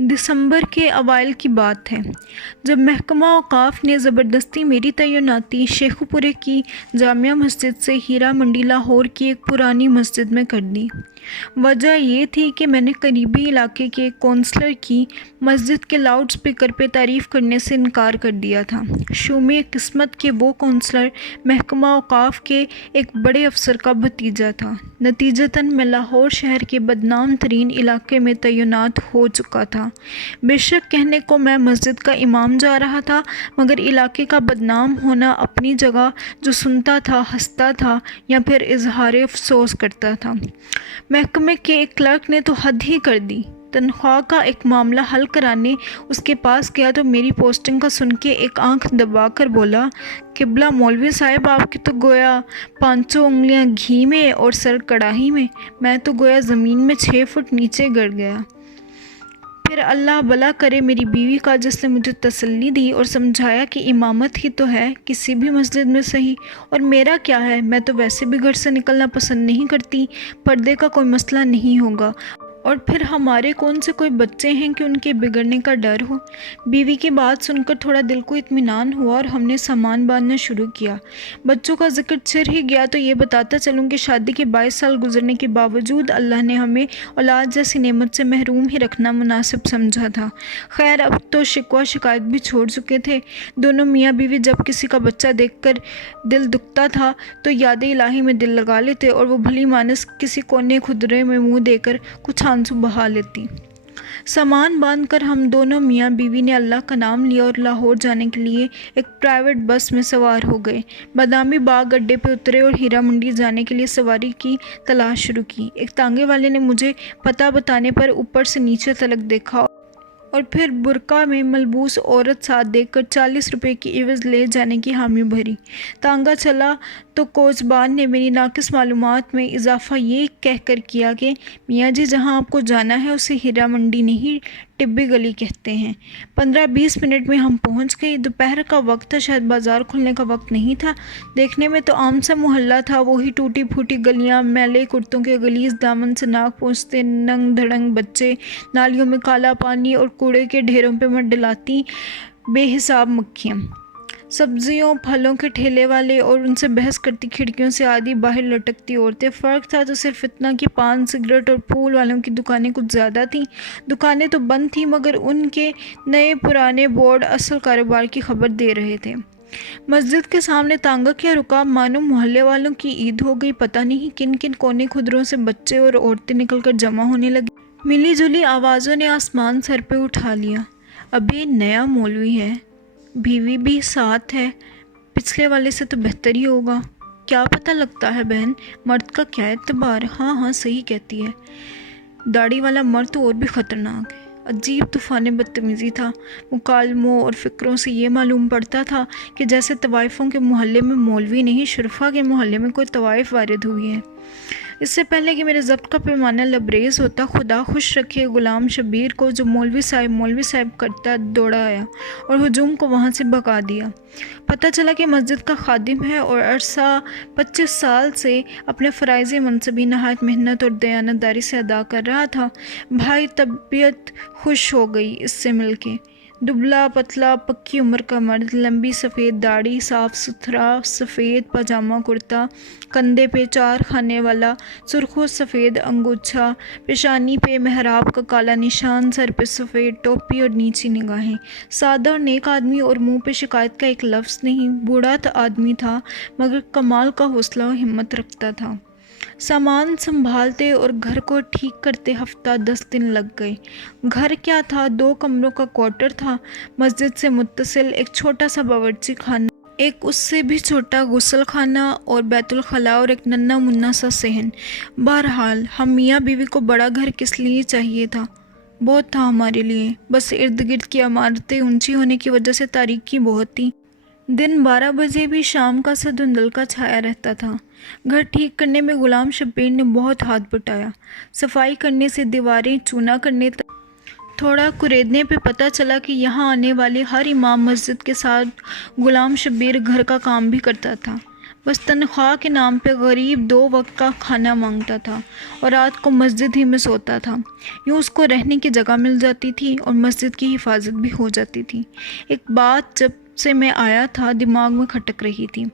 دسمبر کے اوائل کی بات ہے جب محکمہ اوقاف نے زبردستی میری تعیناتی شیخو پورے کی جامع مسجد سے ہیرا منڈی لاہور کی ایک پرانی مسجد میں کر دی۔ وجہ یہ تھی کہ میں نے قریبی علاقے کے کونسلر کی مسجد کے لاؤڈ سپیکر پہ تعریف کرنے سے انکار کر دیا تھا۔ شومی قسمت کہ وہ کونسلر محکمہ اوقاف کے ایک بڑے افسر کا بھتیجا تھا۔ نتیجتاً میں لاہور شہر کے بدنام ترین علاقے میں تعینات ہو چکا تھا۔ بے شک کہنے کو میں مسجد کا امام جا رہا تھا، مگر علاقے کا بدنام ہونا اپنی جگہ جو سنتا تھا، ہنستا تھا یا پھر اظہار افسوس کرتا تھا۔ محکمے کے ایک کلرک نے تو حد ہی کر دی۔ تنخواہ کا ایک معاملہ حل کرانے اس کے پاس گیا تو میری پوسٹنگ کا سن کے ایک آنکھ دبا کر بولا، قبلہ مولوی صاحب آپ کی تو گویا 500 انگلیاں گھی میں اور سر کڑاہی میں۔ میں تو گویا زمین میں 6 فٹ نیچے گر گیا۔ پھر اللہ بھلا کرے میری بیوی کا، جس نے مجھے تسلی دی اور سمجھایا کہ امامت ہی تو ہے کسی بھی مسجد میں صحیح، اور میرا کیا ہے، میں تو ویسے بھی گھر سے نکلنا پسند نہیں کرتی، پردے کا کوئی مسئلہ نہیں ہوگا، اور پھر ہمارے کون سے کوئی بچے ہیں کہ ان کے بگڑنے کا ڈر ہو۔ بیوی کی بات سن کر تھوڑا دل کو اطمینان ہوا اور ہم نے سامان باندھنا شروع کیا۔ بچوں کا ذکر چھڑ ہی گیا تو یہ بتاتا چلوں کہ شادی کے 22 سال گزرنے کے باوجود اللہ نے ہمیں اولاد جیسی نعمت سے محروم ہی رکھنا مناسب سمجھا تھا۔ خیر اب تو شکوہ شکایت بھی چھوڑ چکے تھے۔ دونوں میاں بیوی جب کسی کا بچہ دیکھ کر دل دکھتا تھا تو یاد الہی میں دل لگا لیتے اور وہ بھلی مانس کسی کونے خدرے میں منہ دے کر کچھ آنسو بہا لیتی۔ سامان باندھ کر ہم دونوں میاں بیوی نے اللہ کا نام لیا اور لاہور جانے کے لیے ایک پرائیویٹ بس میں سوار ہو گئے۔ بادامی باغ اڈے پہ اترے اور ہیرا منڈی جانے کے لیے سواری کی تلاش شروع کی۔ ایک تانگے والے نے مجھے پتہ بتانے پر اوپر سے نیچے تلک دیکھا اور پھر برقع میں ملبوس عورت ساتھ دیکھ کر 40 روپے کی عوض لے جانے کی حامی بھری۔ تانگا چلا تو کوچبان نے میری ناقص معلومات میں اضافہ یہ کہہ کر کیا کہ میاں جی جہاں آپ کو جانا ہے اسے ہیرا منڈی نہیں ٹبی گلی کہتے ہیں۔ 15-20 منٹ میں ہم پہنچ گئے۔ دوپہر کا وقت تھا، شاید بازار کھلنے کا وقت نہیں تھا۔ دیکھنے میں تو عام سا محلہ تھا، وہی ٹوٹی پھوٹی گلیاں، میلے کرتوں کے غلیظ دامن سے ناک پہنچتے ننگ دھڑنگ بچے، نالیوں میں کالا پانی اور کوڑے کے ڈھیروں پہ منڈلاتی بے حساب مکھیاں، سبزیوں پھلوں کے ٹھیلے والے اور ان سے بحث کرتی کھڑکیوں سے آدھی باہر لٹکتی عورتیں۔ فرق تھا تو صرف اتنا کہ پان سگریٹ اور پھول والوں کی دکانیں کچھ زیادہ تھیں۔ دکانیں تو بند تھیں مگر ان کے نئے پرانے بورڈ اصل کاروبار کی خبر دے رہے تھے۔ مسجد کے سامنے تانگا کیا رکا، مانو محلے والوں کی عید ہو گئی۔ پتہ نہیں کن کن کونے خدروں سے بچے اور عورتیں نکل کر جمع ہونے لگے۔ ملی جلی آوازوں نے آسمان سر پہ اٹھا لیا۔ ابھی نیا مولوی ہے، بیوی بھی ساتھ ہے، پچھلے والے سے تو بہتر ہی ہوگا۔ کیا پتہ لگتا ہے بہن، مرد کا کیا اعتبار۔ ہاں صحیح کہتی ہے، داڑھی والا مرد تو اور بھی خطرناک ہے۔ عجیب طوفان بدتمیزی تھا۔ مکالموں اور فکروں سے یہ معلوم پڑتا تھا کہ جیسے طوائفوں کے محلے میں مولوی نہیں، شرفا کے محلے میں کوئی طوائف وارد ہوئی ہے۔ اس سے پہلے کہ میرے ضبط کا پیمانہ لبریز ہوتا، خدا خوش رکھے غلام شبیر کو جو مولوی صاحب کرتا دوڑا آیا اور ہجوم کو وہاں سے بھگا دیا۔ پتہ چلا کہ مسجد کا خادم ہے اور عرصہ 25 سال سے اپنے فرائض منصبی نہایت محنت اور دیانتداری سے ادا کر رہا تھا۔ بھائی طبیعت خوش ہو گئی اس سے مل کے۔ دبلا پتلا پکی عمر کا مرد، لمبی سفید داڑھی، صاف ستھرا سفید پاجامہ کرتا، کندھے پہ 4 خانے والا سرخ و سفید انگوچھا، پیشانی پہ محراب کا کالا نشان، سر پہ سفید ٹوپی اور نیچی نگاہیں۔ سادہ اور نیک آدمی اور منہ پہ شکایت کا ایک لفظ نہیں۔ بوڑھا آدمی تھا مگر کمال کا حوصلہ و ہمت رکھتا تھا۔ سامان سنبھالتے اور گھر کو ٹھیک کرتے ہفتہ 10 دن لگ گئے۔ گھر کیا تھا، 2 کمروں کا کوارٹر تھا، مسجد سے متصل ایک چھوٹا سا باورچی خانہ، ایک اس سے بھی چھوٹا غسل خانہ اور بیت الخلاء اور ایک ننھا منھا سا صحن۔ بہرحال ہم میاں بیوی کو بڑا گھر کس لیے چاہیے تھا، بہت تھا ہمارے لیے، بس ارد گرد کی عمارتیں اونچی ہونے کی وجہ سے تاریکی بہت تھی۔ دن 12 بجے بھی شام کا سا دھندلکا چھایا رہتا تھا۔ گھر ٹھیک کرنے میں غلام شبیر نے بہت ہاتھ بٹایا، صفائی کرنے سے دیواریں چونا کرنے تک۔ تھوڑا کریدنے پہ پتہ چلا کہ یہاں آنے والے ہر امام مسجد کے ساتھ غلام شبیر گھر کا کام بھی کرتا تھا۔ بس تنخواہ کے نام پہ غریب 2 وقت کا کھانا مانگتا تھا اور رات کو مسجد ہی میں سوتا تھا۔ یوں اس کو رہنے کی جگہ مل جاتی تھی اور مسجد کی حفاظت بھی ہو جاتی تھی۔ ایک بات جب سے میں آیا تھا دماغ میں کھٹک رہی تھی،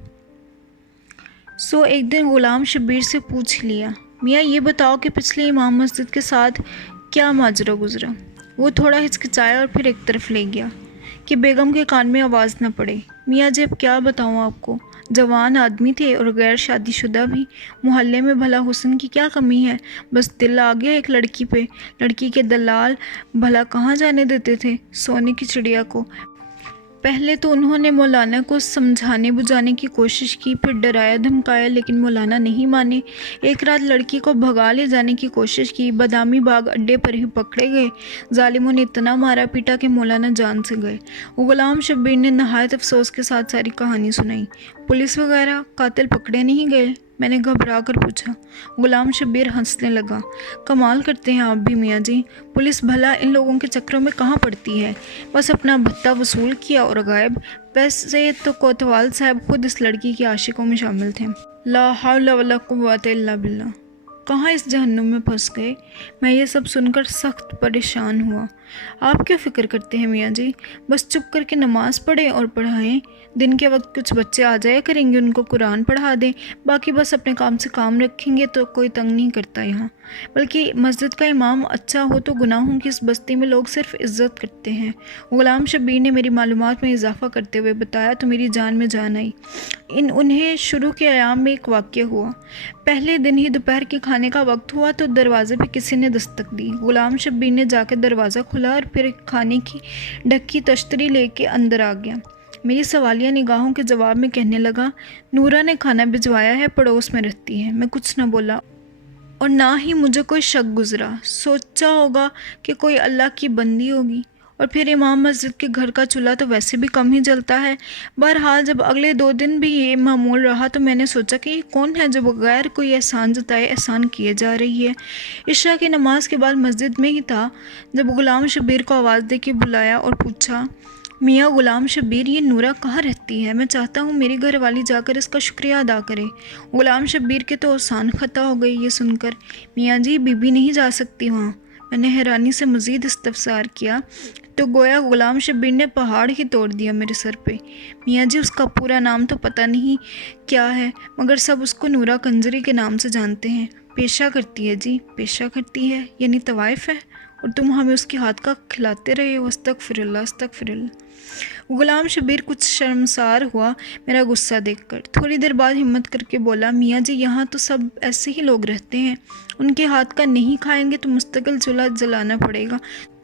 سو ایک دن غلام شبیر سے پوچھ لیا، میاں یہ بتاؤ کہ پچھلے امام مسجد کے ساتھ کیا ماجرا گزرا؟ وہ تھوڑا ہچکچایا اور پھر ایک طرف لے گیا کہ بیگم کے کان میں آواز نہ پڑے۔ میاں جی اب کیا بتاؤں آپ کو، جوان آدمی تھے اور غیر شادی شدہ بھی، محلے میں بھلا حسن کی کیا کمی ہے، بس دل آ گیا ایک لڑکی پہ۔ لڑکی کے دلال بھلا کہاں جانے دیتے تھے سونے کی چڑیا کو۔ پہلے تو انہوں نے مولانا کو سمجھانے بجھانے کی کوشش کی، پھر ڈرایا دھمکایا، لیکن مولانا نہیں مانے۔ ایک رات لڑکی کو بھگا لے جانے کی کوشش کی، بادامی باغ اڈے پر ہی پکڑے گئے۔ ظالموں نے اتنا مارا پیٹا کہ مولانا جان سے گئے۔ غلام شبیر نے نہایت افسوس کے ساتھ ساری کہانی سنائی۔ پولیس وغیرہ قاتل پکڑے نہیں گئے؟ میں نے گھبرا کر پوچھا۔ غلام شبیر ہنسنے لگا۔ کمال کرتے ہیں آپ بھی میاں جی، پولیس بھلا ان لوگوں کے چکروں میں کہاں پڑتی ہے، بس اپنا بھتہ وصول کیا اور غائب۔ ویسے تو کوتوال صاحب خود اس لڑکی کے عاشقوں میں شامل تھے۔ لا حول ولا قوت الا باللہ، کہاں اس جہنم میں پھنس گئے۔ میں یہ سب سن کر سخت پریشان ہوا۔ آپ کیا فکر کرتے ہیں میاں جی، بس چپ کر کے نماز پڑھیں اور پڑھائیں، دن کے وقت کچھ بچے آ جایا کریں گے، ان کو قرآن پڑھا دیں، باقی بس اپنے کام سے کام رکھیں گے تو کوئی تنگ نہیں کرتا یہاں۔ بلکہ مسجد کا امام اچھا ہو تو گناہوں کی اس بستی میں لوگ صرف عزت کرتے ہیں۔ غلام شبیر نے میری معلومات میں اضافہ کرتے ہوئے بتایا تو میری جان میں جان آئی۔ انہیں شروع کے ایام میں ایک واقعہ ہوا۔ پہلے دن ہی دوپہر کے کھانے کا وقت ہوا تو دروازے پہ کسی نے دستک دی۔ غلام شبیر نے جا کے دروازہ کھولا اور پھر ایک کھانے کی ڈھکی تشتری لے کے اندر آ گیا۔ میری سوالیہ نگاہوں کے جواب میں کہنے لگا، نورا نے کھانا بھجوایا ہے، پڑوس میں رہتی ہے۔ میں کچھ نہ بولا اور نہ ہی مجھے کوئی شک گزرا۔ سوچا ہوگا کہ کوئی اللہ کی بندی ہوگی، اور پھر امام مسجد کے گھر کا چولہا تو ویسے بھی کم ہی جلتا ہے۔ بہرحال جب اگلے 2 دن بھی یہ معمول رہا تو میں نے سوچا کہ یہ کون ہے جو بغیر کوئی احسان جتائے احسان کیے جا رہی ہے۔ عشاء کی نماز کے بعد مسجد میں ہی تھا جب غلام شبیر کو آواز دے کے بلایا اور پوچھا، میاں غلام شبیر، یہ نورا کہاں رہتی ہے؟ میں چاہتا ہوں میری گھر والی جا کر اس کا شکریہ ادا کرے۔ غلام شبیر کے تو آسان خطا ہو گئی یہ سن کر۔ میاں جی بی بی نہیں جا سکتی وہاں؟ میں نے حیرانی سے مزید استفسار کیا تو گویا غلام شبیر نے پہاڑ ہی توڑ دیا میرے سر پہ۔ میاں جی اس کا پورا نام تو پتہ نہیں کیا ہے، مگر سب اس کو نورا کنجری کے نام سے جانتے ہیں۔ پیشہ کرتی ہے جی، پیشہ کرتی ہے یعنی طوائف ہے، اور تم ہمیں اس کے ہاتھ کا کھلاتے رہے ہو۔ استغفر اللہ استغفر اللہ۔ غلام شبیر کچھ شرمسار ہوا میرا غصہ دیکھ کر۔ تھوڑی دیر بعد ہمت کر کے بولا، میاں جی یہاں تو سب ایسے ہی لوگ رہتے ہیں، ان کے ہاتھ کا نہیں کھائیں گے تو مستقل چولہا جلانا پڑے گا،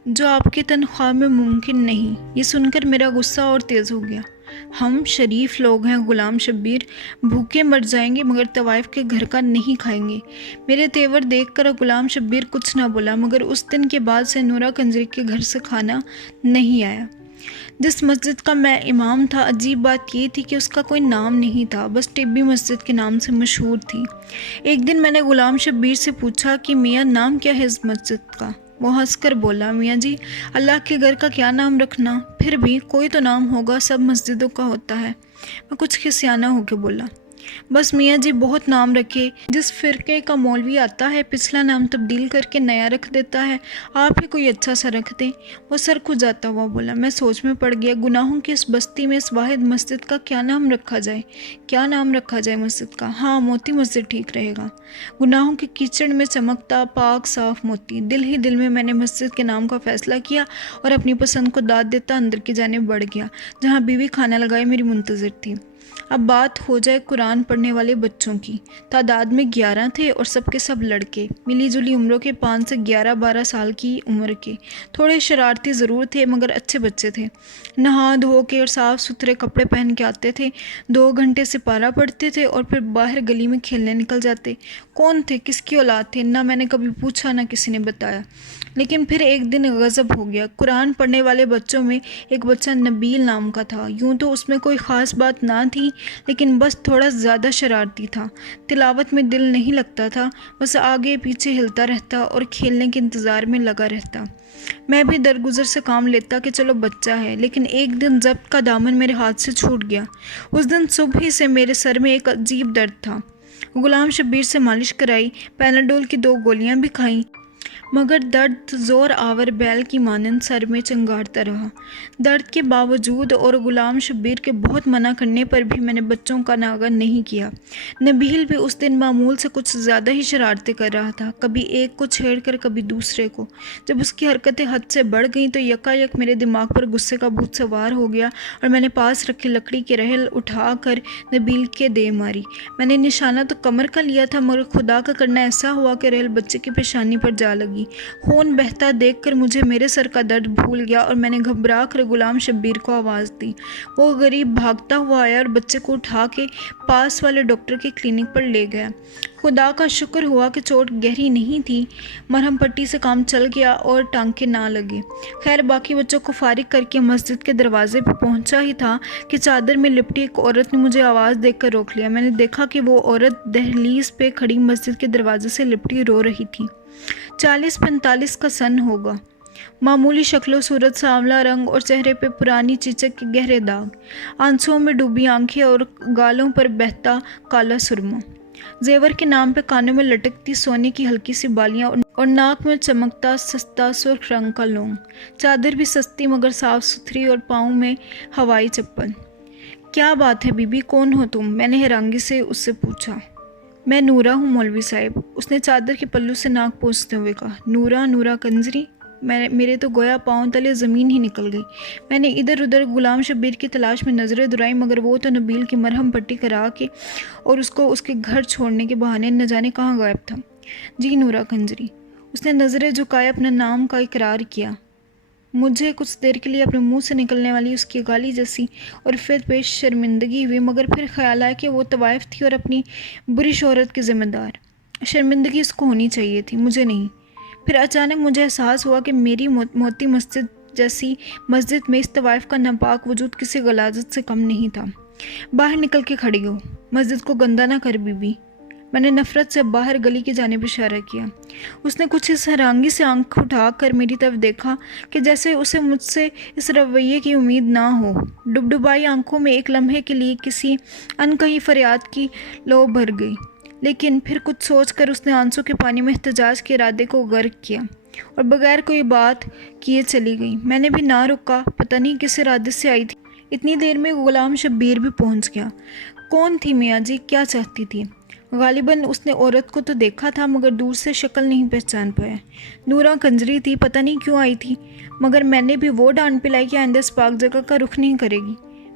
جو آپ کی تنخواہ میں ممکن نہیں۔ یہ سن کر میرا غصہ اور تیز ہو گیا۔ ہم شریف لوگ ہیں غلام شبیر، بھوکے مر جائیں گے مگر طوائف کے گھر کا نہیں کھائیں گے۔ میرے تیور دیکھ کر غلام شبیر کچھ نہ بولا، مگر اس دن کے بعد سے نورا کنجری کے گھر سے کھانا نہیں آیا۔ جس مسجد کا میں امام تھا، عجیب بات یہ تھی کہ اس کا کوئی نام نہیں تھا، بس ٹبی مسجد کے نام سے مشہور تھی۔ ایک دن میں نے غلام شبیر سے پوچھا کہ میاں نام کیا ہے اس مسجد کا؟ وہ ہنس کر بولا، میاں جی اللہ کے گھر کا کیا نام رکھنا، پھر بھی کوئی تو نام ہوگا، سب مسجدوں کا ہوتا ہے۔ میں کچھ کھسیانہ ہو کے بولا، بس میاں جی بہت نام رکھے، جس فرقے کا مولوی آتا ہے پچھلا نام تبدیل کر کے نیا رکھ دیتا ہے، آپ ہی کوئی اچھا سا رکھ دیں۔ وہ سر کھجاتا ہوا بولا۔ میں سوچ میں پڑ گیا، گناہوں کی اس بستی میں اس واحد مسجد کا کیا نام رکھا جائے؟ کیا نام رکھا جائے مسجد کا؟ ہاں موتی مسجد ٹھیک رہے گا۔ گناہوں کے کیچڑ میں چمکتا پاک صاف موتی۔ دل ہی دل میں میں نے مسجد کے نام کا فیصلہ کیا اور اپنی پسند کو داد دیتا اندر کی جانب بڑھ گیا، جہاں بیوی کھانا لگائے میری منتظر تھی۔ اب بات ہو جائے قرآن پڑھنے والے بچوں کی۔ تعداد میں 11 تھے اور سب کے سب لڑکے، ملی جلی عمروں کے 5 سے 11-12 سال کی عمر کے۔ تھوڑے شرارتی ضرور تھے مگر اچھے بچے تھے۔ نہا دھو کے اور صاف ستھرے کپڑے پہن کے آتے تھے، 2 گھنٹے سے پارا پڑھتے تھے اور پھر باہر گلی میں کھیلنے نکل جاتے۔ کون تھے، کس کی اولاد تھے، نہ میں نے کبھی پوچھا نہ کسی نے بتایا۔ لیکن پھر ایک دن غضب ہو گیا۔ قرآن پڑھنے والے بچوں میں ایک بچہ نبیل نام کا تھا۔ یوں تو اس میں کوئی خاص بات نہ تھی، لیکن بس تھوڑا زیادہ شرارتی تھا۔ تلاوت میں دل نہیں لگتا تھا، بس آگے پیچھے ہلتا رہتا اور کھیلنے کے انتظار میں لگا رہتا۔ میں بھی درگزر سے کام لیتا کہ چلو بچہ ہے، لیکن ایک دن ضبط کا دامن میرے ہاتھ سے چھوٹ گیا۔ اس دن صبح ہی سے میرے سر میں ایک عجیب درد تھا۔ غلام شبیر سے مالش کرائی، پیناڈول کی 2 گولیاں بھی کھائیں، مگر درد زور آور بیل کی مانند سر میں چنگاڑتا رہا۔ درد کے باوجود اور غلام شبیر کے بہت منع کرنے پر بھی میں نے بچوں کا ناغہ نہیں کیا۔ نبیل بھی اس دن معمول سے کچھ زیادہ ہی شرارتیں کر رہا تھا، کبھی ایک کو چھیڑ کر کبھی دوسرے کو۔ جب اس کی حرکتیں حد سے بڑھ گئیں تو یکایک میرے دماغ پر غصے کا بھوت سوار ہو گیا اور میں نے پاس رکھے لکڑی کی رحل اٹھا کر نبیل کے دے ماری۔ میں نے نشانہ تو کمر کا لیا تھا، مگر خدا کا کرنا ایسا ہوا کہ رحل بچے کی پیشانی پر جا لگی۔ خون بہتا دیکھ کر مجھے میرے سر کا درد بھول گیا اور میں نے گھبرا کر غلام شبیر کو آواز دی۔ وہ غریب بھاگتا ہوا آیا اور بچے کو اٹھا کے پاس والے ڈاکٹر کے کلینک پر لے گیا۔ خدا کا شکر ہوا کہ چوٹ گہری نہیں تھی، مرہم پٹی سے کام چل گیا اور ٹانکے نہ لگے۔ خیر باقی بچوں کو فارغ کر کے مسجد کے دروازے پہ پہنچا ہی تھا کہ چادر میں لپٹی ایک عورت نے مجھے آواز دے کر روک لیا۔ میں نے دیکھا کہ وہ عورت دہلیز پہ کھڑی مسجد کے دروازے سے لپٹی رو رہی تھی۔ 40-45 کا سن ہوگا، معمولی شکل و صورت، سانولا رنگ اور چہرے پہ پرانی چیچک کے گہرے داغ، آنسوؤں میں ڈوبی آنکھیں اور گالوں پر بہتا کالا سرما، زیور کے نام پہ کانوں میں لٹکتی سونے کی ہلکی سی بالیاں اور ناک میں چمکتا سستا سرخ رنگ کا لونگ، چادر بھی سستی مگر صاف ستھری اور پاؤں میں ہوائی چپل۔ کیا بات ہے بی بی، کون ہو تم؟ میں نے حیرانگی سے اس سے پوچھا۔ میں نورا ہوں مولوی صاحب، اس نے چادر کے پلو سے ناک پوچھتے ہوئے کہا۔ نورا کنجری؟ میرے تو گویا پاؤں تلے زمین ہی نکل گئی۔ میں نے ادھر ادھر غلام شبیر کی تلاش میں نظریں دورائیں، مگر وہ تو نبیل کی مرہم پٹی کرا کے اور اس کو اس کے گھر چھوڑنے کے بہانے نہ جانے کہاں غائب تھا۔ جی نورا کنجری، اس نے نظریں جھکائے اپنا نام کا اقرار کیا۔ مجھے کچھ دیر کے لیے اپنے منہ سے نکلنے والی اس کی گالی جیسی اور پھر پیش شرمندگی ہوئی، مگر پھر خیال آیا کہ وہ طوائف تھی اور اپنی بری شہرت کی ذمہ دار۔ شرمندگی اس کو ہونی چاہیے تھی، مجھے نہیں۔ پھر اچانک مجھے احساس ہوا کہ میری موتی مسجد جیسی مسجد میں اس طوائف کا ناپاک وجود کسی غلاظت سے کم نہیں تھا۔ باہر نکل کے کھڑی ہو، مسجد کو گندا نہ کر بی بی۔ میں نے نفرت سے باہر گلی کی جانب اشارہ کیا۔ اس نے کچھ اس حیرانگی سے آنکھ اٹھا کر میری طرف دیکھا کہ جیسے اسے مجھ سے اس رویے کی امید نہ ہو۔ ڈبڈبائی آنکھوں میں ایک لمحے کے لیے کسی انکہی فریاد کی لو بھر گئی، لیکن پھر کچھ سوچ کر اس نے آنسوں کے پانی میں احتجاج کے ارادے کو غرق کیا اور بغیر کوئی بات کیے چلی گئی۔ میں نے بھی نہ رکا، پتہ نہیں کس ارادے سے آئی تھی۔ اتنی دیر میں غلام شبیر بھی پہنچ گیا۔ کون تھی میاں جی، کیا چاہتی تھی؟ غالباً اس نے عورت کو تو دیکھا تھا مگر دور سے شکل نہیں پہچان پایا۔ نورا کنجری تھی، پتہ نہیں کیوں آئی تھی، مگر میں نے بھی وہ ڈانٹ پلائی کہ آئندہ اس پاک جگہ کا رخ نہیں کرے گی۔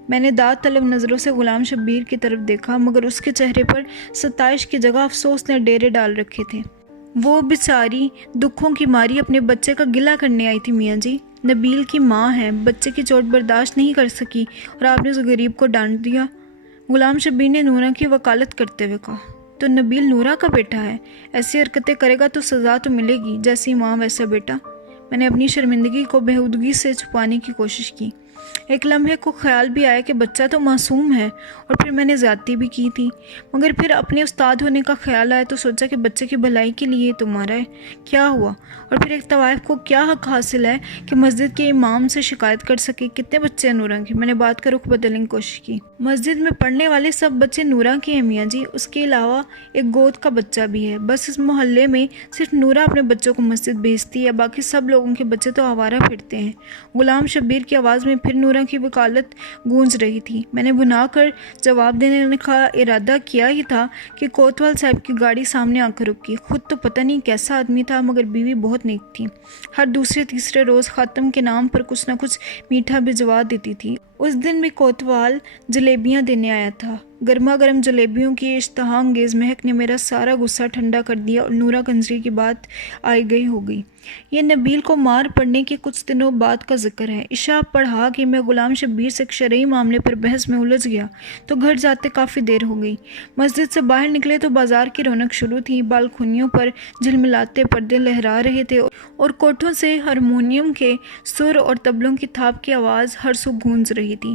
میں نے داد طلب نظروں سے غلام شبیر کی طرف دیکھا، مگر اس کے چہرے پر ستائش کی جگہ افسوس نے ڈیرے ڈال رکھے تھے۔ وہ بیچاری دکھوں کی ماری اپنے بچے کا گلہ کرنے آئی تھی میاں جی، نبیل کی ماں ہے، بچے کی چوٹ برداشت نہیں کر سکی اور آپ نے اس غریب کو ڈانٹ دیا۔ غلام شبیر نے نورا کی وکالت کرتے ہوئے کہا۔ تو نبیل نورا کا بیٹا ہے، ایسی حرکتیں کرے گا تو سزا تو ملے گی، جیسی ماں ویسا بیٹا۔ میں نے اپنی شرمندگی کو بےہودگی سے چھپانے کی کوشش کی۔ ایک لمحے کو خیال بھی آیا کہ بچہ تو معصوم ہے، اور پھر میں نے زیادتی بھی کی تھی، مگر پھر اپنے استاد ہونے کا خیال آیا تو سوچا کہ بچے کی بھلائی کے لیے تو مارا ہے، کیا ہوا؟ اور پھر ایک طوائف کو کیا حق حاصل ہے کہ مسجد کے امام سے شکایت کر سکے؟ کتنے بچے ہیں نورا کے؟ میں نے بات کا رخ بدلنے کی کوشش کی۔ مسجد میں پڑھنے والے سب بچے نورا کے ہیں میاں جی، اس کے علاوہ ایک گود کا بچہ بھی ہے، بس اس محلے میں صرف نورا اپنے بچوں کو مسجد بھیجتی ہے، باقی سب لوگوں کے بچے تو آوارہ پھرتے ہیں۔ غلام شبیر کی آواز میں پھر نورا کی وکالت گونج رہی تھی۔ میں نے بنا کر جواب دینے کا ارادہ کیا ہی تھا کہ کوتوال صاحب کی گاڑی سامنے آ کر رکی۔ خود تو پتہ نہیں کیسا آدمی تھا، مگر بیوی بہت نیک تھی، ہر دوسرے تیسرے روز خاتم کے نام پر کچھ نہ کچھ میٹھا بھجوا دیتی تھی۔ اس دن بھی کوتوال جلیبیاں دینے آیا تھا۔ گرما گرم جلیبیوں کی اشتہا انگیز مہک نے میرا سارا غصہ ٹھنڈا کر دیا اور نورا کنجری کی بات آئی گئی ہو گئی۔ یہ نبیل کو مار پڑنے کے کچھ دنوں بعد کا ذکر ہے۔ عشاء پڑھا کہ میں غلام شبیر سے ایک شرعی معاملے پر بحث میں الجھ گیا تو گھر جاتے کافی دیر ہو گئی۔ مسجد سے باہر نکلے تو بازار کی رونق شروع تھی، بالکونیوں پر جھلملاتے پردے لہرا رہے تھے اور کوٹھوں سے ہارمونیم کے سر اور طبلوں کی تھاپ کی آواز ہر سو گونج رہی تھی۔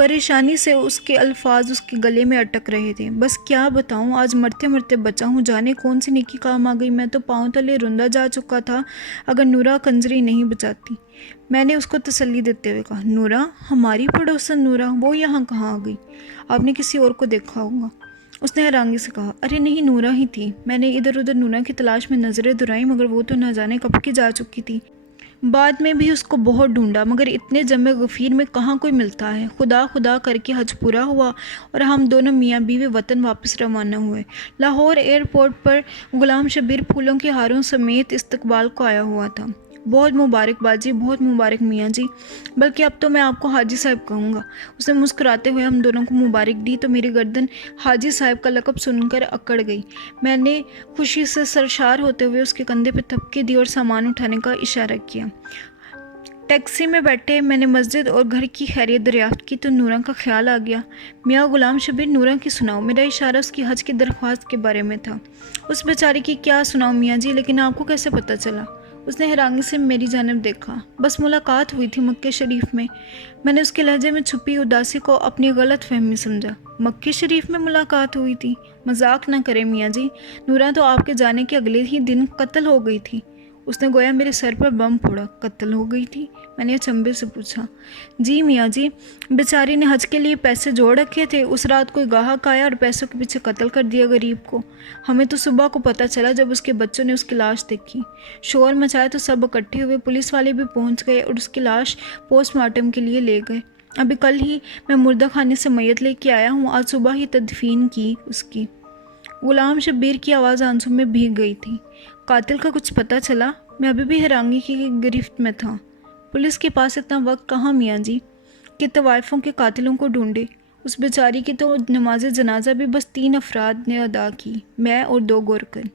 پریشانی سے اس کے الفاظ اس کے گلے میں اٹک رہے تھے۔ بس کیا بتاؤں، آج مرتے مرتے بچا ہوں، جانے کون سی نیکی کام آ گئی۔ میں تو پاؤں تلے روندا جا چکا تھا اگر نورا کنجری نہیں بچاتی۔ میں نے اس کو تسلی دیتے ہوئے کہا، نورا، ہماری پڑوسن نورا، وہ یہاں کہاں آ گئی؟ آپ نے کسی اور کو دیکھا ہوگا۔ اس نے حیرانگی سے کہا، ارے نہیں، نورا ہی تھی۔ میں نے ادھر ادھر نورا کی تلاش میں نظریں دورائیں مگر وہ تو نہ جانے کب کی جا چکی تھی۔ بعد میں بھی اس کو بہت ڈھونڈا مگر اتنے جمع غفیر میں کہاں کوئی ملتا ہے۔ خدا خدا کر کے حج پورا ہوا اور ہم دونوں میاں بیوی وطن واپس روانہ ہوئے۔ لاہور ایئرپورٹ پر غلام شبیر پھولوں کے ہاروں سمیت استقبال کو آیا ہوا تھا۔ بہت مبارک باجی، بہت مبارک میاں جی، بلکہ اب تو میں آپ کو حاجی صاحب کہوں گا۔ اس نے مسکراتے ہوئے ہم دونوں کو مبارک دی تو میری گردن حاجی صاحب کا لقب سن کر اکڑ گئی۔ میں نے خوشی سے سرشار ہوتے ہوئے اس کے کندھے پہ تھپکی دی اور سامان اٹھانے کا اشارہ کیا۔ ٹیکسی میں بیٹھے میں نے مسجد اور گھر کی خیریت دریافت کی تو نورا کا خیال آ گیا۔ میاں غلام شبیر، نورا کی سناؤ۔ میرا اشارہ اس کی حج کی درخواست کے بارے میں تھا۔ اس بیچاری کی کیا سناؤ میاں جی، لیکن آپ کو کیسے پتہ چلا؟ اس نے حیرانی سے میری جانب دیکھا۔ بس ملاقات ہوئی تھی مکہ شریف میں۔ میں نے اس کے لہجے میں چھپی اداسی کو اپنی غلط فہمی سمجھا۔ مکہ شریف میں ملاقات ہوئی تھی؟ مذاق نہ کریں میاں جی، نورا تو آپ کے جانے کے اگلے ہی دن قتل ہو گئی تھی۔ اس نے گویا میرے سر پر بم پھوڑا۔ قتل ہو گئی تھی؟ میں نے اچنبھے سے پوچھا۔ جی میاں جی، بیچاری نے حج کے لیے پیسے جوڑ رکھے تھے، اس رات کوئی گاہک آیا اور پیسوں کے پیچھے قتل کر دیا غریب کو۔ ہمیں تو صبح کو پتہ چلا جب اس کے بچوں نے اس کی لاش دیکھی۔ شور مچایا تو سب اکٹھے ہوئے، پولیس والے بھی پہنچ گئے اور اس کی لاش پوسٹ مارٹم کے لیے لے گئے۔ ابھی کل ہی میں مردہ خانے سے میت لے کے آیا ہوں، آج صبح ہی تدفین کی اس کی۔ غلام شبیر کی آواز آنسوں میں بھیگ گئی تھی۔ قاتل کا کچھ پتہ چلا؟ میں ابھی بھی حیرانگی کی گرفت میں تھا۔ پولیس کے پاس اتنا وقت کہاں میاں جی کہ طوائفوں کے قاتلوں کو ڈھونڈے۔ اس بیچاری کی تو نماز جنازہ بھی بس 3 افراد نے ادا کی، میں اور 2 گورکن۔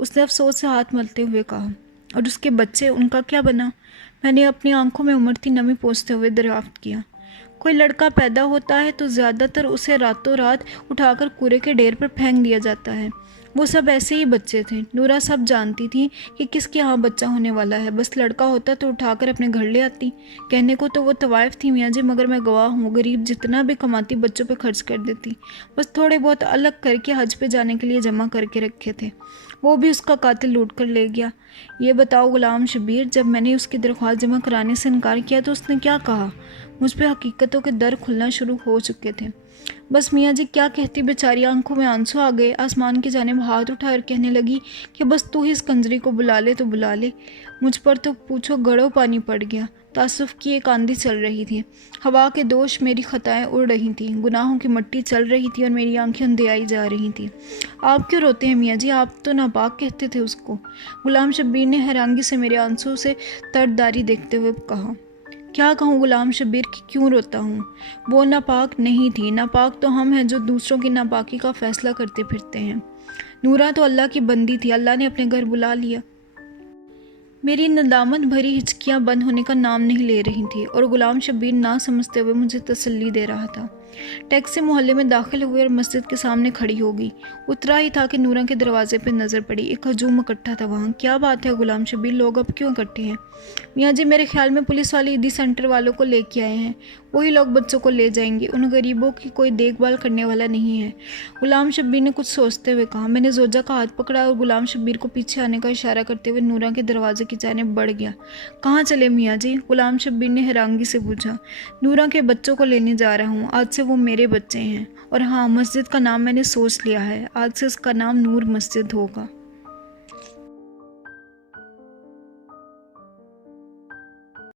اس نے افسوس سے ہاتھ ملتے ہوئے کہا، اور اس کے بچے، ان کا کیا بنا؟ میں نے اپنی آنکھوں میں امڑتی نمی پوچھتے ہوئے دریافت کیا۔ کوئی لڑکا پیدا ہوتا ہے تو زیادہ تر اسے راتوں رات اٹھا کر کوڑے کے ڈھیر پر پھینک دیا جاتا ہے۔ وہ سب ایسے ہی بچے تھے۔ نورا سب جانتی تھی کہ کس کے ہاں بچہ ہونے والا ہے، بس لڑکا ہوتا تو اٹھا کر اپنے گھر لے آتی۔ کہنے کو تو وہ طوائف تھی میاں جی، مگر میں گواہ ہوں، غریب جتنا بھی کماتی بچوں پہ خرچ کر دیتی، بس تھوڑے بہت الگ کر کے حج پہ جانے کے لیے جمع کر کے رکھے تھے، وہ بھی اس کا قاتل لوٹ کر لے گیا۔ یہ بتاؤ غلام شبیر، جب میں نے اس کی درخواست جمع کرانے سے انکار کیا تو اس نے کیا کہا؟ مجھ پہ حقیقتوں کے در کھلنا شروع ہو چکے تھے۔ بس میاں جی کیا کہتی، بیچاری آنکھوں میں آنسو آ گئے، آسمان کی جانب ہاتھ اٹھا کر کہنے لگی کہ بس تو ہی اس کنجری کو بلا لے تو بلا لے۔ مجھ پر تو پوچھو گڑھو پانی پڑ گیا۔ تعصب کی ایک آندھی چل رہی تھی، ہوا کے دوش میری خطائیں اڑ رہی تھیں، گناہوں کی مٹی چل رہی تھی اور میری آنکھیں اندھیائی جا رہی تھیں۔ آپ کیوں روتے ہیں میاں جی، آپ تو ناپاک کہتے تھے اس کو۔ غلام شبیر نے حیرانگی سے میرے آنسوں سے ترداری دیکھتے ہوئے کہا۔ کیا کہوں غلام شبیر کہ کیوں روتا ہوں؟ وہ ناپاک نہیں تھی، ناپاک تو ہم ہیں جو دوسروں کی ناپاکی کا فیصلہ کرتے پھرتے ہیں۔ نورا تو اللہ کی بندی تھی، اللہ نے اپنے گھر بلا لیا۔ میری ندامت بھری ہچکیاں بند ہونے کا نام نہیں لے رہی تھی اور غلام شبیر نہ سمجھتے ہوئے مجھے تسلی دے رہا تھا۔ ٹیکسی محلے میں داخل ہوئے اور مسجد کے سامنے کھڑی ہو گئی۔ اترا ہی تھا کہ نورا کے دروازے پہ نظر پڑی، ایک ہجوم اکٹھا تھا وہاں۔ کیا بات ہے غلام شبیر، لوگ اب کیوں اکٹھے ہیں؟ میاں جی میرے خیال میں پولیس والے عیدی سینٹر والوں کو لے کے آئے ہیں، وہی لوگ بچوں کو لے جائیں گے، ان غریبوں کی کوئی دیکھ بھال کرنے والا نہیں ہے۔ غلام شبیر نے کچھ سوچتے ہوئے کہا۔ میں نے زوجہ کا ہاتھ پکڑا اور غلام شبیر کو پیچھے آنے کا اشارہ کرتے ہوئے نورا کے دروازے کی جانب بڑھ گیا۔ کہاں چلے میاں جی؟ غلام شبیر نے حیرانگی سے پوچھا۔ نورا کے بچوں کو لینے جا رہا ہوں، آج سے وہ میرے بچے ہیں، اور ہاں، مسجد کا نام میں نے سوچ لیا ہے، آج سے اس کا نام نور مسجد ہوگا۔